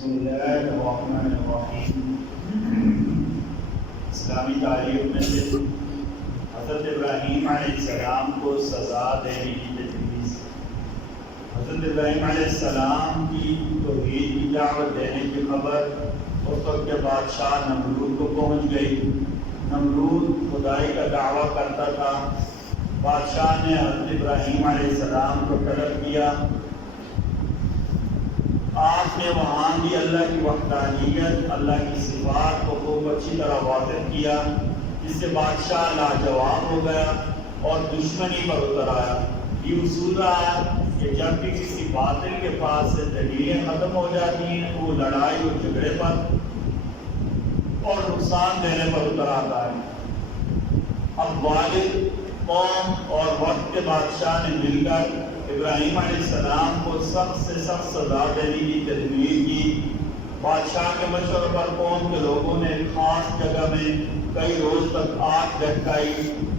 بسم اللہ الرحمن الرحیم۔ اسلامی تاریخ میں سے حضرت ابراہیم علیہ السلام کو سزا دینے کی تجویز، حضرت ابراہیم علیہ السلام کی توحید کی دعوت دینے کی خبر اس وقت کے بادشاہ نمرود کو پہنچ گئی۔ نمرود خدائی کا دعویٰ کرتا تھا۔ بادشاہ نے حضرت ابراہیم علیہ السلام کو طلب کیا۔ آپ نے وہاں بھی اللہ کی وحدانیت، اللہ کی صفات کو خوب اچھی طرح واضح کیا، جس سے بادشاہ لاجواب ہو گیا اور دشمنی پر اتر آیا۔ یہ اصول رہا کہ جب بھی کسی باطل کے پاس سے دلیلیں ختم ہو جاتی ہیں وہ لڑائی اور جھگڑے پر اور نقصان دینے پر اتر آتا ہے۔ اب والد، قوم اور وقت کے بادشاہ نے مل کر ابراہیم علیہ السلام کو سخت سے سخت سزا دینے کی تدبیر کی۔ بادشاہ کے مشورے پر قوم کے لوگوں نے ایک خاص جگہ میں کئی روز تک آگ لٹکائی،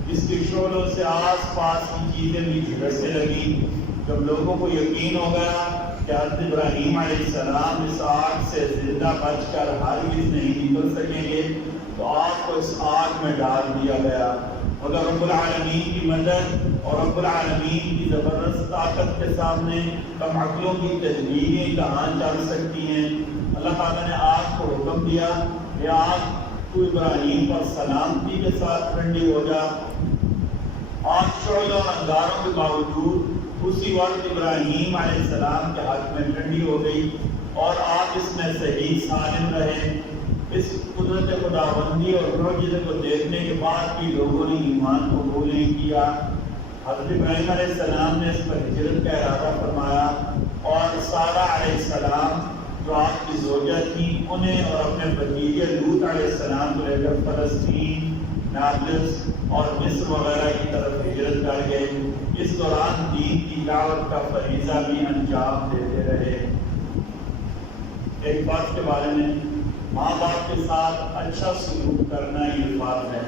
جس کے شعلوں سے آس پاس کی چیزیں بھی جھلسنے لگیں۔ جب لوگوں کو یقین ہو گیا کہ حضرت ابراہیم علیہ السلام اس آگ سے زندہ بچ کر ہرگز نہیں نکل سکیں گے تو آگ کو اس آگ میں ڈال دیا گیا۔ مگر رب العالمین کی مدد اور رب العالمین کی زبردست طاقت کے سامنے کم عقلوں کی تدبیریں کہاں چل سکتی ہیں۔ اللہ تعالیٰ نے آگ کو حکم دیا کہ آگ تو ابراہیم پر سلامتی کے ساتھ ٹھنڈی ہو جا۔ آگ شعلوں اور انگاروں کے باوجود اسی وقت ابراہیم علیہ السلام کے حق میں ٹھنڈی ہو گئی اور آپ اس میں صحیح سالم رہے۔ اس قدرت خداوندی اور معجزے کو دیکھنے کے بعد بھی لوگوں نے ایمان قبول نہیں کیا۔ حضرت ابراہیم علیہ السلام نے اس پر ہجرت کا ارادہ فرمایا اور سارہ علیہ السلام جو آپ کی زوجہ تھی انہیں اور اپنے بھتیجے لوط علیہ السلام کو لے کر فلسطین، نابلس اور مصر وغیرہ کی طرف ہجرت کر گئے۔ اس دوران دین کی دعوت کا فریضہ بھی انجام دیتے رہے۔ ایک بات کے بارے میں، ماں باپ کے ساتھ اچھا سلوک کرنا یہ فرض ہے۔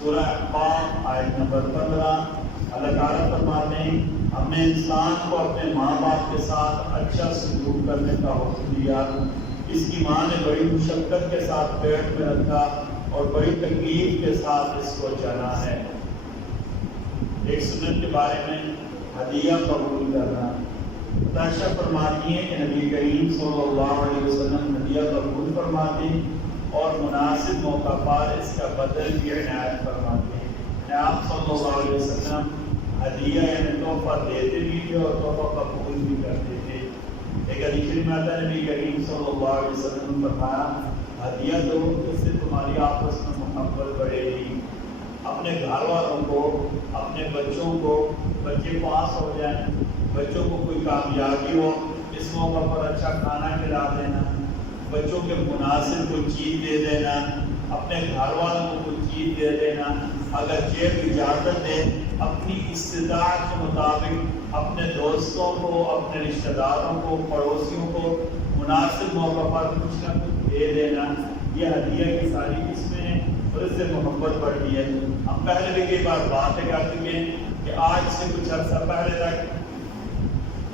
سورہ احقاف آیت نمبر 15 اللہ تعالیٰ فرماتے ہیں ہم نے انسان کو اپنے ماں باپ کے ساتھ اچھا سلوک کرنے کا حکم دیا۔ اس کی ماں نے بڑی مشقت کے ساتھ پیٹ میں رکھا اور بڑی تکلیف کے ساتھ اس کو جنا ہے۔ ایک سنت کے بارے میں ہدیہ قبول کرنا۔ عائشہ فرماتی ہیں کہ نبی کریم صلی اللہ علیہ وسلم ہدیہ قبول فرماتے اور مناسب موقع پر اس کا بدل بھی عنایت فرماتے ہیں۔ آپ صلی اللہ علیہ وسلم ہدیہ یعنی تحفہ دیتے بھی تھے اور تحفہ قبول بھی کرتے تھے۔ ایک حدیث میں آتا ہے نبی کریم صلی اللہ علیہ وسلم نے فرمایا ہدیہ دو اس سے تمہاری آپس میں محبت بڑھے گی۔ اپنے گھر والوں کو، اپنے بچوں کو، بچے پاس ہو جائیں، بچوں کو کوئی کامیابی ہو اس موقع پر اچھا کھانا کھلا دینا، بچوں کے مناسب کوئی چیز دے دینا، اپنے گھر والوں کو کوئی چیز دے دینا۔ اگر جیب اجازت دے اپنی استطاعت کے مطابق اپنے دوستوں کو، اپنے رشتہ داروں کو، پڑوسیوں کو مناسب موقع پر کچھ نہ کچھ دے دینا۔ یہ ہدیہ کی ساری قسمیں ہیں اور اس سے محبت بڑھتی ہے۔ ہم پہلے بھی کئی بار باتیں کر چکے ہیں کہ آج سے کچھ عرصہ پہلے تک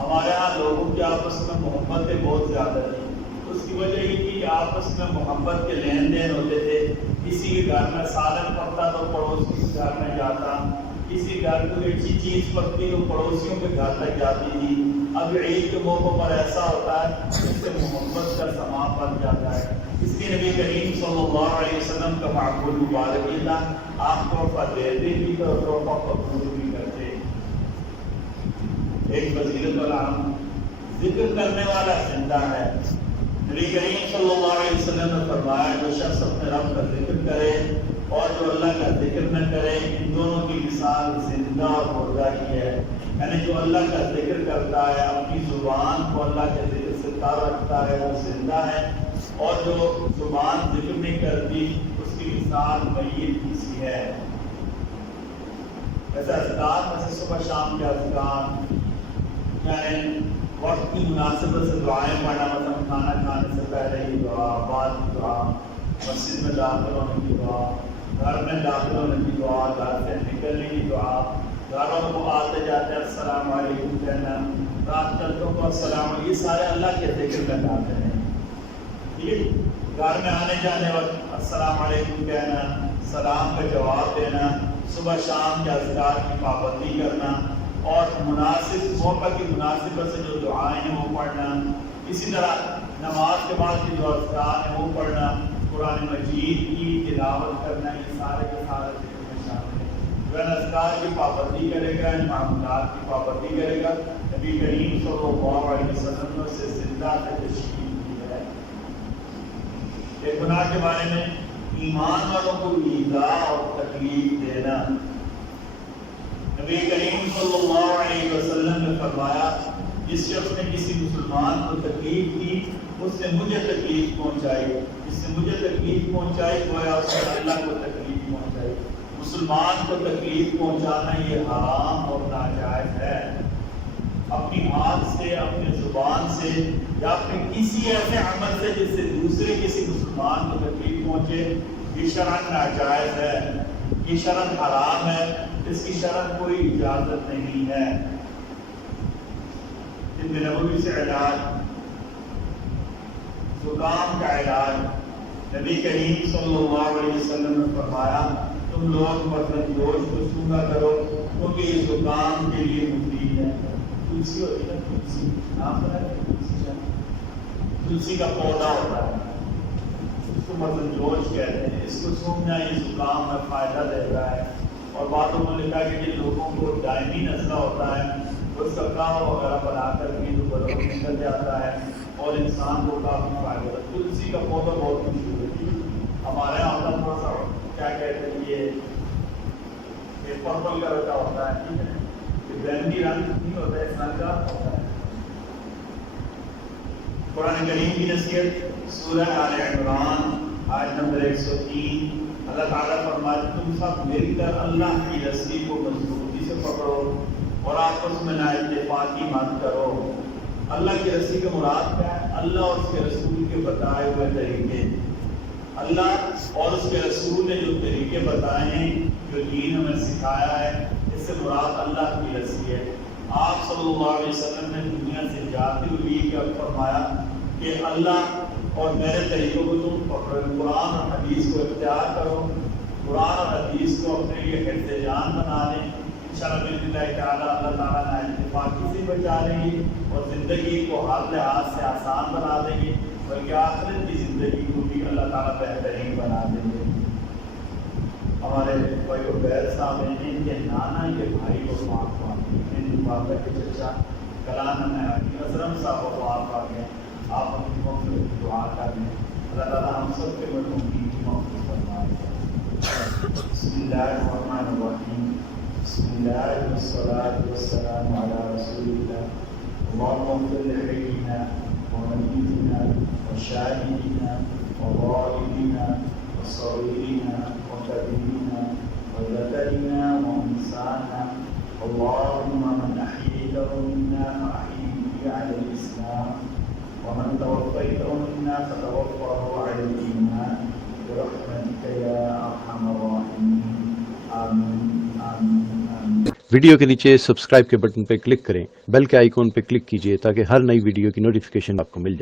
ہمارے ہاں لوگوں کی آپس میں محبتیں بہت زیادہ تھیں۔ اس کی وجہ یہ تھی کہ آپس میں محبت کے لین دین ہوتے تھے۔ کسی کے گھر میں سالن پکتا تو پڑوسی کے گھر میں جاتا، کسی گھر کوئی اچھی چیز پکتی تو پڑوسیوں کے گھر تک جاتی تھی۔ اب عید کے موقع پر ایسا ہوتا ہے جس سے محبت کا سما بن جاتا ہے۔ اس لیے نبی کریم صلی اللہ علیہ وسلم کا معقول مبارک تھا، آپ تحفہ دیتے بھی تھے اور تحفہ قبول بھی کرتے۔ ایک فضیلت والا ذکر کرنے والا زندہ ہے۔ نبی کریم صلی اللہ علیہ وسلم نے فرمایا جو شخص اپنے رب کا ذکر کرے اور جو اللہ کا ذکر نہ کرے ان دونوں کی مثال زندہ اور مردہ کی ہے۔ یعنی جو اللہ کا ذکر کرتا ہے، اپنی زبان کو اللہ کے ذکر سے تار رکھتا ہے، وہ زندہ ہے، اور جو زبان ذکر نہیں کرتی اس کی مثال میت کی سی ہے۔ ایسا اذکار میں سے صبح شام کے اذکار یعنی وقت کی مناسبت سے دعائیں پڑھنا، مثلا کھانا کھانے سے پہلے کی دعا، بعد کی دعا، مسجد میں داخل ہونے کی دعا، گھر میں داخل ہونے کی دعا، گھر سے نکلنے کی دعا، گھروں کو آتے جاتے السلام علیکم کہنا، رات تلتوں کو السلام، یہ سارے اللہ کے ذکر میں لاتے ہیں۔ ٹھیک ہے، گھر میں آنے جانے وقت السلام علیکم کہنا، سلام کا جواب دینا، صبح شام کے اذکار کی پابندی کرنا، اور مناسب موقع کی مناسبت سے جو دعائیں ہیں وہ پڑھنا، اسی طرح نماز کے بعد کی جو اذکار ہیں وہ پڑھنا، قرآن مجید کی تلاوت کرنا، یہ سارے کے سارے ذکر میں شامل ہیں۔ جو اذکار کی پابندی کرے گا، ان معمولات کی پابندی کرے گا، نبی کریم صلی اللہ علیہ وسلم نے اسے زندہ سے تشکیل کی ہے۔ ایک گناہ کے بارے میں ایمان والوں کو ایذا اور تکلیف دینا، نبی کریم صلی اللہ علیہ وسلم نے فرمایا جس شخص نے کسی مسلمان کو تکلیف دی اس سے مجھے تکلیف پہنچائی، جس سے مجھے تکلیف پہنچائی گویا اس نے اللہ کو تکلیف پہنچائی۔ مسلمان کو تکلیف پہنچانا یہ حرام اور ناجائز ہے۔ اپنی ہاتھ سے، اپنی زبان سے یا اپنے کسی ایسے عمل سے جس سے دوسرے کسی مسلمان کو تکلیف پہنچے، یہ شرعاً ناجائز ہے، یہ شرعاً حرام ہے، اس کی شرعاً کوئی اجازت نہیں ہے۔ طب نبوی سے علاج، زکام کا علاج، نبی کریم صلی اللہ علیہ وسلم نے فرمایا تم لوگ مثلاً گوشت کو سونگا کرو کیونکہ یہ زکام کے لیے مفید ہے۔ تلسی ہوتی ہے، تلسی نام سنا ہے، تلسی کا پودا ہوتا ہے، اس کو مثلاً جوش کہتے ہیں، اس کو سونگنا یہ زکام میں فائدہ دیتا ہے۔ اور باتوں میں لکھا کہ جن لوگوں کو دائمی نزلہ ہوتا ہے وہ اس کا کاو وغیرہ بنا کر کے جو بدن میں نکل جاتا ہے اور انسان کو کافی فائدہ ہوتا ہے۔ تلسی کا پودا بہت مشہور ہے، ہمارے یہاں ہوتا تھوڑا سا کیا کہتے ہیں یہ پرپل کلر کا ہوتا ہے، ٹھیک ہے، یہ بینگنی رنگ نہیں ہوتا ہے، اس رنگ کا ہوتا ہے۔ قرآن کریم کی نصیحت سورہ آل عمران آیت نمبر 103، اللہ تعالیٰ فرماتے تم سب مل کر اللہ کی رسی کو مضبوطی سے پکڑو اور آپس میں نااتفاقی مت کرو۔ اللہ کی رسی کا مراد کیا ہے؟ اللہ اور اس کے رسول کے بتائے ہوئے طریقے، اللہ اور اس کے رسول نے جو طریقے بتائے ہیں، جو دین ہمیں سکھایا ہے، اس سے مراد اللہ کی رسی ہے۔ آپ صلی اللہ علیہ وسلم نے دنیا سے جاتے ہوئے کیا فرمایا کہ اللہ اور میرے طریقوں کو تم پکڑو، قرآن اور حدیث کو اختیار کرو، قرآن اور حدیث کو اپنے لیے حفظ جان بنا لیں، انشاءاللہ بإذن اللہ تعالیٰ اللہ تعالیٰ نا اتفاقی سے بچا لیں گے اور زندگی کو ہر لحاظ سے آسان بنا دیں گے، بلکہ آخرت کی زندگی کو بھی اللہ تعالیٰ بہترین بنا دیں گے۔ ہمارے بھائی عبیر صاحب ہیں، ان کے نانا کے بھائی کو معاف بابا کے چچا کلام اظرم صاحب وفات پا گئے، آپ ان کی مغفرت دعا کر لیں، اللہ تعالیٰ ہم سب کے مرحومین کی مغفرت فرمائے۔ بسم اللہ الرحمن الرحیم، بسم اللہ والصلاة والسلام علی رسول اللہ، اللہم اغفر لحینا ومیتنا وشاہدنا وغائبنا وصغیرنا وکبیرنا وذکرنا وانثانا، اللهم من أحييته منا فأحيه على الإسلام ومن توفيته منا فتوفه على الإيمان برحمتك يا أرحم الراحمين، آمين آمين آمين۔ ویڈیو کے نیچے سبسکرائب کے بٹن پہ کلک کریں، بیل کے آئیکن پہ کلک کیجئے تاکہ ہر نئی ویڈیو کی نوٹیفیکیشن آپ کو مل جائے۔